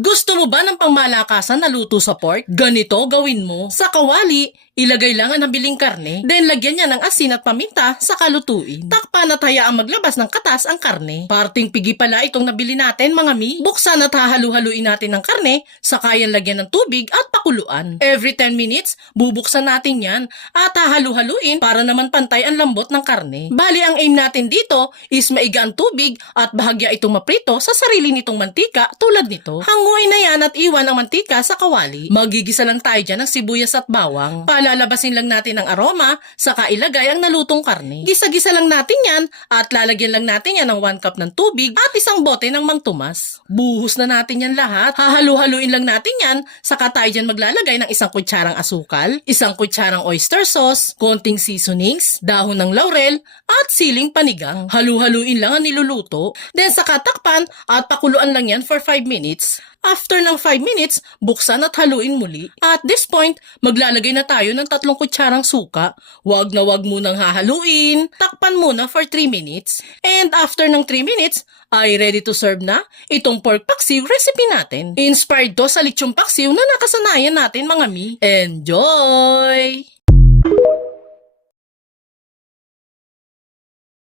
Gusto mo ba ng pangmalakasan na luto sa pork? Ganito gawin mo. Sa kawali, ilagay lang ang nabiling karne, then lagyan niya ng asin at paminta sa kalutuin. Takpan at hayaang maglabas ng katas ang karne. Parting pigi pala itong nabili natin mga mi. Buksan at hahalu-haluin natin ang karne, saka yan lagyan ng tubig at pakuluan. Every 10 minutes, bubuksan natin yan at hahalu-haluin para naman pantay ang lambot ng karne. Bali ang aim natin dito is maiga ang tubig at bahagya itong maprito sa sarili nitong mantika tulad nito. Hanguin na yan at iwan ang mantika sa kawali. Magigisa lang tayo dyan ng sibuyas at bawang. Palalabasin lang natin ang aroma, saka ilagay ang nalutong karne. Gisa-gisa lang natin yan at lalagyan lang natin yan ng 1 cup ng tubig at isang bote ng Mang Tomas. Buhos na natin yan lahat. Hahalu-haluin lang natin yan, saka tayo dyan maglalagay ng 1 kutsarang asukal, 1 kutsarang oyster sauce, konting seasonings, dahon ng laurel, at siling panigang. Halu-haluin lang ang niluluto, then saka takpan at pakuluan lang yan for 5 minutes. After ng 5 minutes, buksan at haluin muli. At this point, maglalagay na tayo ng 3 kutsarang suka. Wag na wag munang hahaluin. Takpan muna for 3 minutes. And after ng 3 minutes, ay ready to serve na itong pork paksiw recipe natin. Inspired to sa lechong paksiw na nakasanayan natin mga mi. Enjoy!